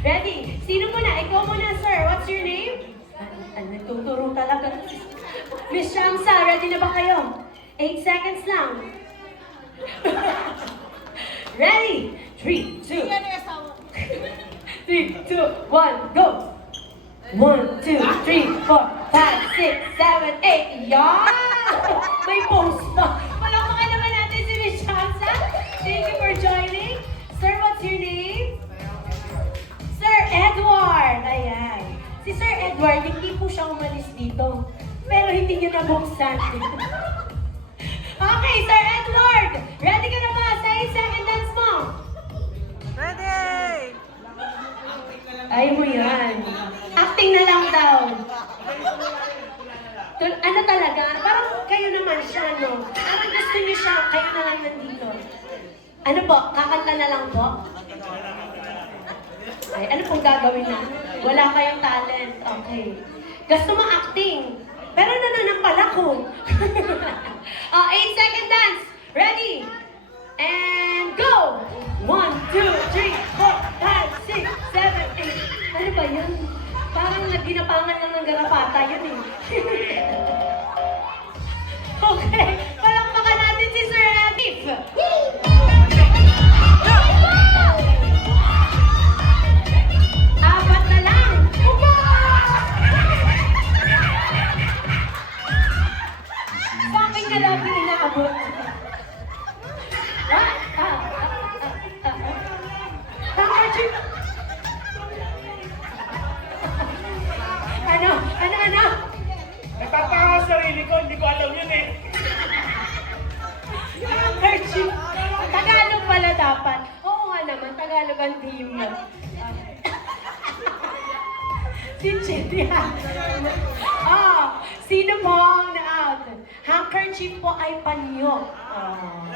Ready? Sino muna? Ikaw muna, sir. What's your name? Nagtuturo talaga. Miss Shamsa, ready na ba kayo? 8 seconds lang. Ready? 3, 2, 3, 2, 1, go! 1, 2, 3, 4, 5, 6, 7, 8. Yan! May pose pa. Palakpakan naman natin si Miss Shamsa. Thank you for joining. Sir, what's your name? Sir Edward. Ayan. Si Sir Edward, hindi po siya umalis dito. Pero hindi niya nabuksan. Okay, Sir Edward! Ready ka na ba sa 8-second dance mo? Ready! Ay mo yan. Acting na lang daw. Ano talaga? Parang kayo naman siya, no? Parang gusto niyo siya, kayo na lang nandito. Ano po? Kakanta na lang po? Ay, ano pong gagawin na? Wala kayong talent. Okay. Gusto mo acting. Pero nananampal ako. 8-second dance. Ready? And go! 1, 2, 3, 4, 5, 6, 7, 8. Ano ba yun? Parang nagdinapangan lang ng garapata yun eh. Okay. Palakpakan natin si Sir Adif. Apat na lang. Sa akin ka lagi inaabot. Handkerchief. Ano? Nagtataka ako sa sarili ko, hindi ko alam yun eh. Handkerchief. Tagalog pala dapat. Oo nga naman, Tagalog ang team. Si Chetia. Sino po ang na-out? Handkerchief po ay panyo.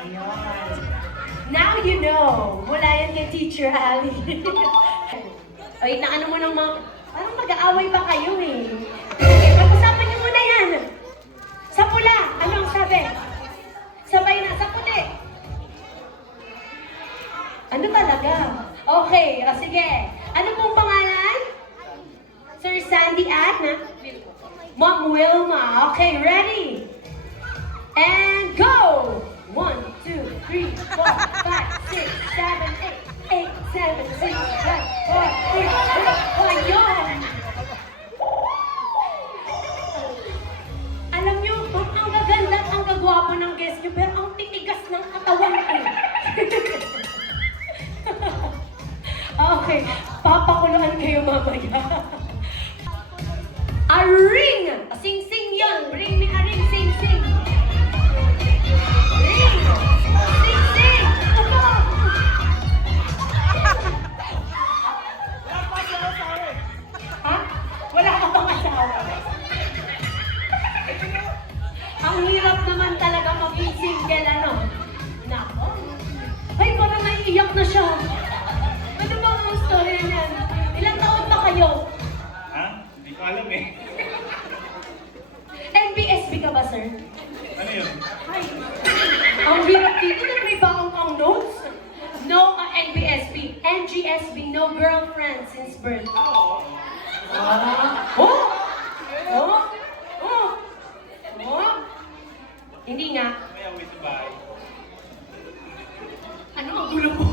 Yun. Now you know. Mula yan kay Teacher Ali. Ay, naano mo ng mga... Parang mag-aaway pa kayo eh. Okay, pag-usapan niyo muna yan. Sa pula, anong sabi? Sabay na, sa puti. Ano talaga? Okay, sige. Ano pong pangalan? Sir Sandy at Ma'am Wilma. Okay, ready? And go! 1, 2, 3, 4, 5, 6, 7, 8, 8, 7, 6, 5, 4, 3, 2, 1, yun! Alam niyo, ang gaganda at ang gagwapo ng guest niyo, pero ang titigas ng katawan ko. Okay, papakuluan kayo mamaya. A ring! Sing-sing yun! Ring me a ring, sing-sing! Ring! Sing-sing! Ha? Wala ka bang asawa? Ang hirap naman talaga maging single, ano? Nako. Ay, parang naiiyak na siya. Ano ba ang story niyan? Ilang taon ba kayo? Ha? Hindi ko alam eh. NBSB ka ba, sir? Ano yun? Ay, ang hirap dito na may bakang kang notes. No NBSB. NGSB, no girlfriend since birth. Oh! Hindi nga. May away sa bahay. Ano ang gulo mo?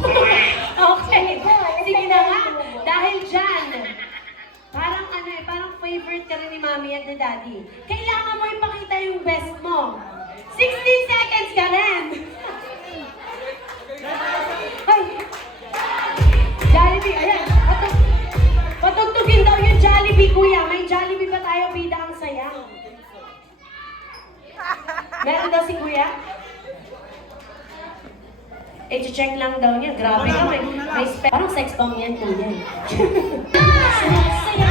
Okay, sige na nga. Dahil dyan, parang favorite ka rin ni Mami at ni Daddy. Kailangan mo ipakita yung best mo. 16 seconds ka rin. Ay! Jollibee, ayan. Patugtugin daw yung Jollibee, kuya. May Jollibee ba tayo? Bida ang saya. Meron daw si kuya? I-check lang daw niya. Grabe ka. Parang sex bomb yan, kuya. Saya.